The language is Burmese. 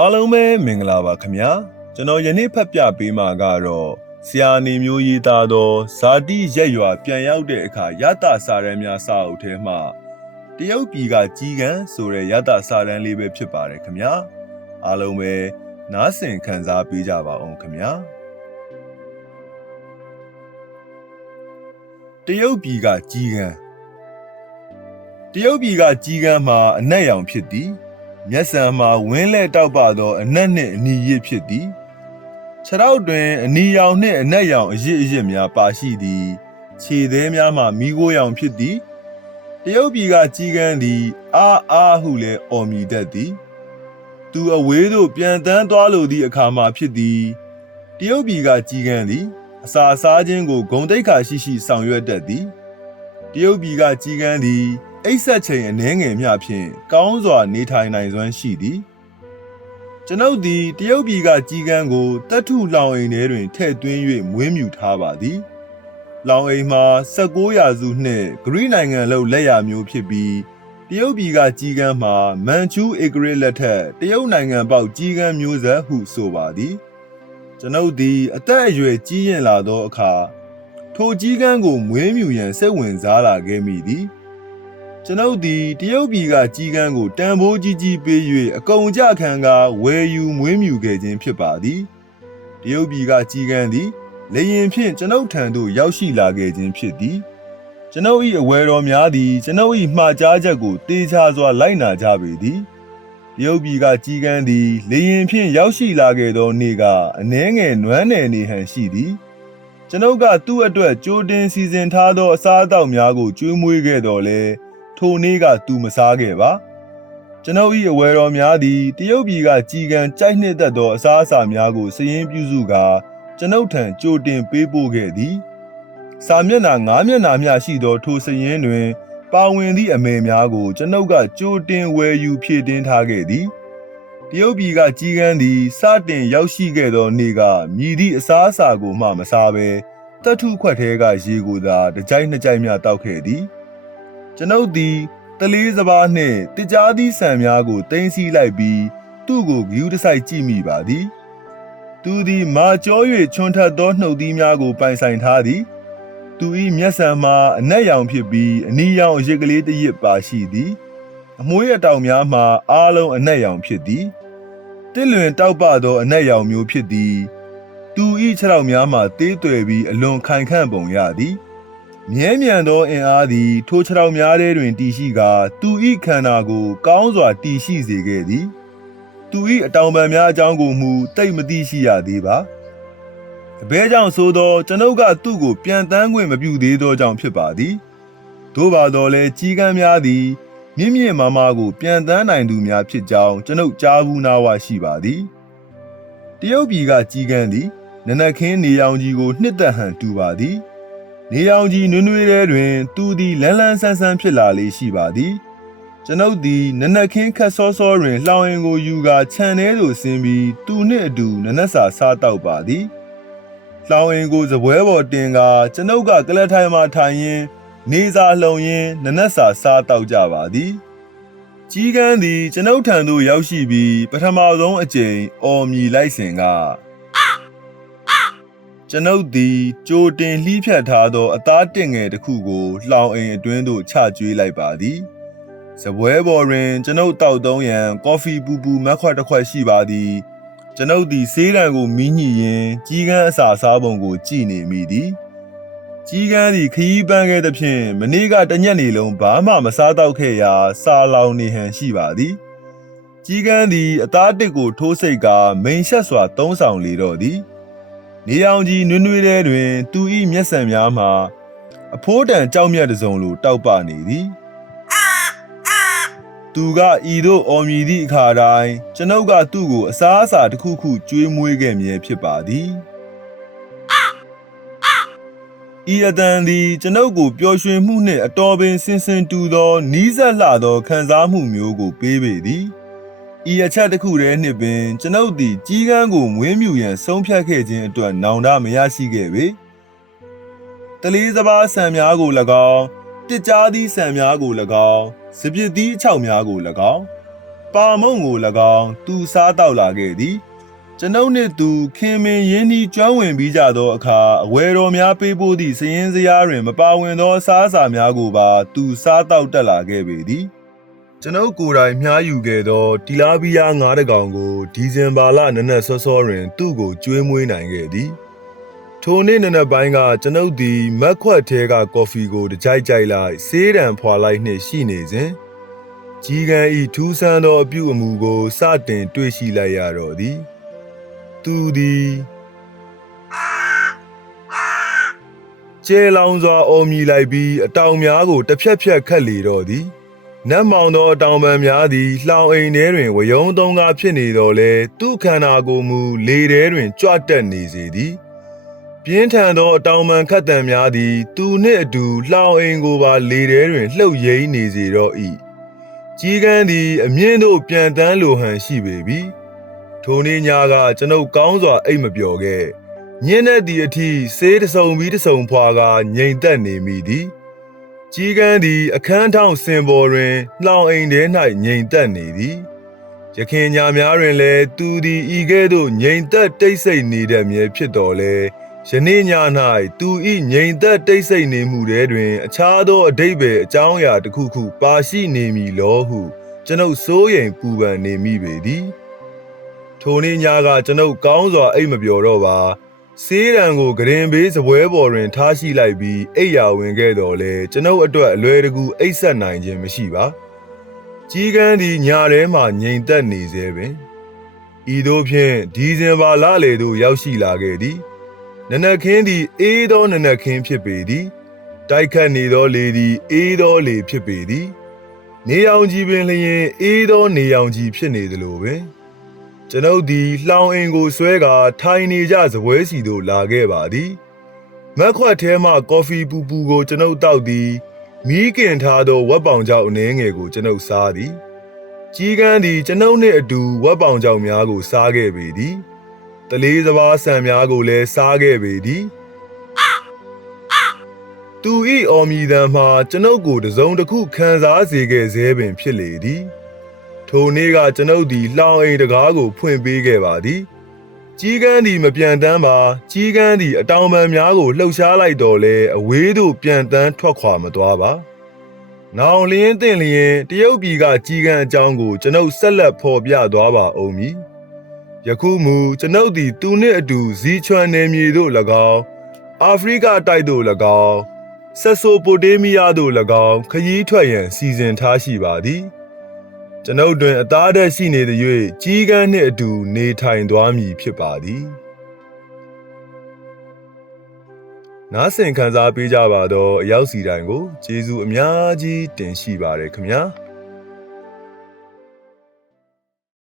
အားလုံးပဲမင်္ဂလာပါခင်ဗျာကျွန်တော်ယနေ့ဖတ်ပြပေးမှာကတော့ဆရာနေမျိုးရေးသားသောဇာတိရက်ရွာပြန်ရောက်တဲ့အခါရတစာရန်များစာအုပ်ထဲမှာတရုတ်ပြည်ကကြီးကန်းဆိုတဲ့ရတစာရန်လေးပဲဖြစ်ပါတယ်ခင်ဗျာအားလုံးပဲနားဆင်ခံစားပေးကြပါအောင်ခင်ဗျာတရုတ်ပြည်ကကြီးကန်းတရုတ်ပြည်ကကြီးကန်းမှာအနက်ရောင်ဖြစ်သည်မျက်စံမှာဝင်းလဲတောက်ပသောအနက်နှင့်အနီရစ်ဖြစ်သည်ခြေထောက်တွင်အနီရောင်နှင့်အနက်ရောင်အရစ်များပါရှိသည်ခြေသေးများမှာမီးခိုးရောင်ဖြစ်သည်တရုတ်ပြည်ကကြီးကန်းသည်အားဟုလည်းအော်မြည်တတ်သည်သူအဝေးသို့ပြန်တန်းသွားလိုသည့်အခါမှဖြစ်သည်တရုတ်ပြည်ကကြီးကန်းသည်အစာစားခြင်းကိုဂုဏ်သိက္ခာရှိဆောင်ရွက်တတ်သည်တရုတ်ပြည်ကကြီးကန်းသည်အိပ်ဆက်ချိန်အနည်းငယ်မျှဖြင့်ကောင်းစွာနေထိုင်နိုင်စွမ်းရှိသည်ကျွန်ုပ်သည်တရုတ်ပြည်ကကြီးကန်းကိုတပ်ထုလောင်အိမ်ထဲတွင်ထည့်သွင်း၍မွေးမြူထားပါသည်လောင်အိမ်မှာ16ရာစုနှင့်ဂရိနိုင်ငံလုံးလက်ရာမျိုးဖြစ်ပြီးတရုတ်ပြည်ကကြီးကန်းမှာမန်ချူဧကရာလက်ထက်တရုတ်နိုင်ငံပေါက်ကြီးကန်းမျိုးဆက်ဟုဆိုပါသည်ကျွန်ုပ်သည်အသက်အရွယ်ကြီးရင်လာသောအခါထိုကြီးကန်းကိုမွေးမြူရန်စိတ်ဝင်စားလာခဲ့မိသည်ကျွန်ုပ်သည်တရုတ်ပြည်ကကြီးကန်းကိုတန်ဖိုးကြီးပေး၍အကုန်ကြခံကဝယ်ယူမွေးမြူခဲ့ခြင်းဖြစ်ပါသည်တရုတ်ပြည်ကကြီးကန်းသည်လေရင်ဖြင့်ကျွန်ုပ်ထံသို့ရောက်ရှိလာခဲ့ခြင်းဖြစ်သည်ကျွန်ုပ်၏အဝယ်တော်များသည်ကျွန်ုပ်၏မှားကြားချက်ကိုတေချာစွာလိုက်နာကြပေသည်တရုတ်ပြည်ကကြီးကန်းသည်လေရင်ဖြင့်ရောက်ရှိလာခဲ့သောနေ့ကအနှဲငယ်နွမ်းနယ်နေဟန်ရှိသည်ကျွန်ုပ်ကသူ့အတွက်ကြိုတင်စီစဉ်ထားသောအစားအသောက်များကိုကျွေးမွေးခဲ့တော်လဲထိုနေ့ကသူမစားခဲ့ပါကျွန်ုပ်၏အဝယ်တော်များသည်တရုတ်ပြည်ကကြီးကန်းကြိုက်နှစ်သက်သောအစားအစာများကိုစည်ရင်းပြုစုကာကျွန်ုပ်ထံကြိုတင်ပေးပို့ခဲ့သည်စာမျက်နှာ9မျက်နှာမျှရှိသောထိုစည်ရင်းတွင်ပါဝင်သည့်အမယ်များကိုကျွန်ုပ်ကကြိုတင်ဝယ်ယူဖြည့်တင်းထားခဲ့သည်တရုတ်ပြည်ကကြီးကန်းသည်စတင်ရောက်ရှိခဲ့သောနေ့ကမြည်သည့်အစားအစာကိုမှမစားဘဲတပ်ထုခွက်ထဲကရေကိုသာတစ်ကြိုက်နှစ်ကြိုက်မျှတောက်ခဲ့သည်ကျွန်ုပ်သည်တလေးစပါးနှင့်တကြားသီးဆန်များကိုတင်စီလိုက်ပြီးသူ့ကိုဂယူးတစိုက်ကြည့်မိပါသည်သူသည်မာကျော၍ချွန်ထက်သောနှုတ်သီးများကိုပိုင်ဆိုင်ထားသည်သူ၏မျက်စံမှာအနက်ရောင်ဖြစ်ပြီးအနီရောင်အရစ်ကလေးတစ်ရစ်ပါရှိသည်အမွှေးအတောင်များမှာအားလုံးအနက်ရောင်ဖြစ်သည်တစ်လွင်တောက်ပသောအနက်ရောင်မျိုးဖြစ်သည်သူ၏ခြေထောက်များမှာသေးသွယ်ပြီးအလွန်ခိုင်ခန့်ပုံရသည်မြဲမြံသောအင်အားသည်ထိုခြေထောက်များထဲတွင်တည်ရှိကာသူ၏ခန္ဓာကိုကောင်းစွာတည်ရှိစေခဲ့သည်သူ၏အတောင်ပံများအကြောင်းကိုမူတိတ်မသိရှိရသေးပါအဘဲကြောင့်ဆိုသောကျွန်ုပ်ကသူ့ကိုပြန်တန်းခွင့်မပြုသေးသောကြောင့်ဖြစ်ပါသည်သို့ပါတော့လဲကြီးကန်းများသည်မြင့်မြင့်မားမားကိုပြန်တန်းနိုင်သူများဖြစ်ကြောင်းကျွန်ုပ်ကြားဘူးနာဝရှိပါသည်တရုတ်ပြည်ကကြီးကန်းသည်နနက်ခင်းနေရောင်ကြီးကိုနှစ်သက်ဟန်တူပါသည်နေရောင်ကြီးနွေးနွေးထဲတွင်သူသည်လန်းလန်းဆန်းဆန်းဖြစ်လာလေရှိပါသည်ကျွန်ုပ်သည်နနက်ခင်းခတ်စောစောတွင်လှောင်အိမ်ကိုယူကာခြံထဲသို့ဆင်းပြီးသူနှင့်အတူနနက်စာစားတောက်ပါသည်လှောင်အိမ်ကိုစပွဲပေါ်တင်ကာကျွန်ုပ်ကကလပ်ထိုင်မှထိုင်ရင်းနေစာလှုံရင်းနနက်စာစားတောက်ကြပါသည်ကြီးကန်းသည်ကျွန်ုပ်ထံသို့ရောက်ရှိပြီးပထမဆုံးအကြိမ်အော်မြည်လိုက်စဉ်ကကျွန်ုပ်သည်ကြိုတင်လှီးဖြတ်ထားသောအသားတင့်ငယ်တစ်ခုကိုလှောင်အိမ်အတွင်းသို့ချကျွေးလိုက်ပါသည်စပွဲပေါ်တွင်ကျွန်ုပ်တောက်သုံးရန်ကော်ဖီပူပူမက်ခွက်တစ်ခွက်ရှိပါသည်ကျွန်ုပ်သည်ဆေးတံကိုမီးညှိရင်းကြီးကန်းအစာစားပုံကိုကြည့်နေမိသည်ကြီးကန်းသည်ခရီးပန်းခဲ့သဖြင့်မနေ့ကတညက်နေလုံးဘာမှမစားတော့ခဲ့ရာစာလောင်နေဟန်ရှိပါသည်ကြီးကန်းသည်အသားတစ်ကိုထိုးစိတ်ကာမိန်ရှက်စွာသုံးဆောင်လေတော့သည်နေရောင်ကြီးနွေးနွေးထဲတွင်သူ၏မျက်စံများမှာအဖိုးတန်ကြောက်မြတ်တစုံလိုတောက်ပနေသည်သူကဤသို့အော်မြည်သည့်အခါတိုင်းကျွန်ုပ်ကသူ့ကိုအစားအစာတစ်ခုခုကျွေးမွေးခဲ့မြဲဖြစ်ပါသည်ဤအတန်သည်ကျွန်ုပ်ကိုပျော်ရွှင်မှုနှင့်အတော်ပင်ဆင်ဆင်တူသောနီးစပ်လှသောခံစားမှုမျိုးကိုပေးပေသည်ဤအချက်တစ်ခုတည်းနှင့်ပင်ကျွန်ုပ်သည်ကြီးကန်းကိုမွေးမြူရန်ဆုံးဖြတ်ခဲ့ခြင်းအတွက်နောင်တမရရှိခဲ့ပေတလေးစပါးဆံများကို၎င်းတစ်ကြားသီးဆံများကို၎င်းစပစ်သီးအချောက်များကို၎င်း ပါမုံကို၎င်းသူစားတောက်လာခဲ့သည်ကျွန်ုပ်နှင့်သူခင်မင်ရင်းနှီးကျွမ်းဝင်ပြီးကြသောအခါအဝယ်တော်များပေးပို့သည့်စည်ရင်းစရာတွင်မပါဝင်သောအစားအစာများကိုပါသူစားတောက်တက်လာခဲ့ပေသည်ကျွန်ုပ်ကိုယ်တိုင်မြှားယူခဲ့သောတီလာဘီယာ9တကောင်ကိုဒီဇင်ဘာလနနက်စောစောတွင်သူ့ကိုကျွေးမွေးနိုင်ခဲ့သည်ထိုနေ့နနက်ပိုင်းကကျွန်ုပ်သည်မက်ခွက်ထဲကကော်ဖီကိုတကြိုက်ကြိုက်လိုက်ဆေးတံဖွာလိုက်နှင့်ရှိနေစဉ်ကြီးကန်းဤထူးဆန်းသောအပြုအမူကိုစတင်တွေ့ရှိလိုက်ရတော့သည်သူသည်ကျဲလောင်စွာအော်မြည်လိုက်ပြီးအတောင်များကိုတစ်ဖြက်ဖြက်ခတ်လေတော့သည်နတ်မောင်သောအတောင်ပံများသည်လှောင်အိမ်ထဲတွင်ဝယုံသုံးကားဖြစ်နေတော့လဲသူ့ခန္ဓာကိုယ်မူလေထဲတွင်ကြွတက်နေစေသည်ပြင်းထန်သောအတောင်ပံခတ်တံများသည်သူနှင့်အတူလှောင်အိမ်ကိုပါလေထဲတွင်လှုပ်ရိမ်းနေစေတော့၏ကြီးကန်းသည်အမြင့်သို့ပြန်တန်းလိုဟန်ရှိပေပြီထိုနေ့ညကကျွန်ုပ်ကောင်းစွာအိပ်မပျော်ခဲ့ညင်းတဲ့ဒီအထိဆေးတစုံပြီးတစုံဖွာကငြိမ်သက်နေမိသည်ကြီးကန်းသည်အခန်းထောင်စင်ပေါ်တွင်လှောင်အိမ်ထဲ၌ငြိမ်သက်နေသည်ရခင်ညများတွင်လည်းသူသည်ဤကဲ့သို့ငြိမ်သက်တိတ်ဆိတ်နေတတ်မြဲဖြစ်တော်လဲယနေ့ည၌သူ၏ငြိမ်သက်တိတ်ဆိတ်နေမှုထဲတွင်အခြားသောအဓိပ္ပာယ်အကြောင်းအရာတစ်ခုခုပါရှိနေမည်လောဟုကျွန်ုပ်စိုးရိမ်ပူပန်နေမိပေသည်ထိုနေ့ညကကျွန်ုပ်ကောင်းစွာအိပ်မပျော်တော့ပါဆေးရန်ကိုဂရင်ဘေးစပွဲပေါ်တွင်ထားရှိလိုက်ပြီးအိပ်ယာဝင်ခဲ့တော်လဲကျွန်ုပ်အတွက်အလွယ်တကူအိပ်ဆက်နိုင်ခြင်းမရှိပါကြီးကန်းသည်ညထဲမှငြိမ်သက်နေစေပင်ဤသို့ဖြင့်ဒီဇင်ဘာလလေသို့ရောက်ရှိလာခဲ့သည်နနက်ခင်းသည်အေးသောနနက်ခင်းဖြစ်ပေသည်တိုက်ခတ်နေသောလေသည်အေးသောလေဖြစ်ပေသည်နေရောင်ကြီးပင်လျင်အေးသောနေရောင်ကြီးဖြစ်နေသလိုပင်ကျွန်ုပ်သည်လှောင်အိမ်ကိုဆွဲကာထိုင်နေကြစပွဲစီသို့လာခဲ့ပါသည်မက်ခွက်ထဲမှကော်ဖီပူပူကိုကျွန်ုပ်တောက်သည်မီးကင်ထားသောဝက်ပေါင်ကြောက်အနှဲငယ်ကိုကျွန်ုပ်စားသည်ကြီးကန်းသည်ကျွန်ုပ်နှင့်အတူဝက်ပေါင်ကြောက်များကိုစားခဲ့ပေသည်တလေးစပါးဆန်များကိုလည်းစားခဲ့ပေသည်သူ၏အော်မြည်သံမှာကျွန်ုပ်ကိုတစုံတစ်ခုခံစားစေခဲ့စေပင်ဖြစ်လေသည်ထိုနေ့ကကျွန်ုပ်သည်လှောင်အိမ်တကားကိုဖွင့်ပေးခဲ့ပါသည်ကြီးကန်းသည်မပြန်တမ်းပါကြီးကန်းသည်အတောင်ပံများကိုလှုပ်ရှားလိုက်တော်လဲအဝေးသို့ပြန်တမ်းထွက်ခွာမသွားပါနောင်လျင်းတင်လျင်တရုတ်ပြည်ကကြီးကန်းအကြောင်းကိုကျွန်ုပ်ဆက်လက်ဖော်ပြသွားပါဦးမည်ယခုမူကျွန်ုပ်သည်သူနှင့်အတူဇီချွမ်နယ်မြေသို့၎င်းအာဖရိကတိုက်သို့၎င်းဆက်ဆိုပိုတေးမီးယားသို့၎င်းခရီးထွက်ရန်စီစဉ်ထားရှိပါသည်ကျွန်ုပ်တွင်အသားဓာတ်ရှိနေသည်၍ကြီးကန်းနှင့်အတူနေထိုင်သွားမည်ဖြစ်ပါသည်နားဆင်ခံစားပေးကြပါသောအရောက်စီတိုင်းကိုကျေးဇူးအများကြီးတင်ရှိပါတယ်ခင်ဗျာ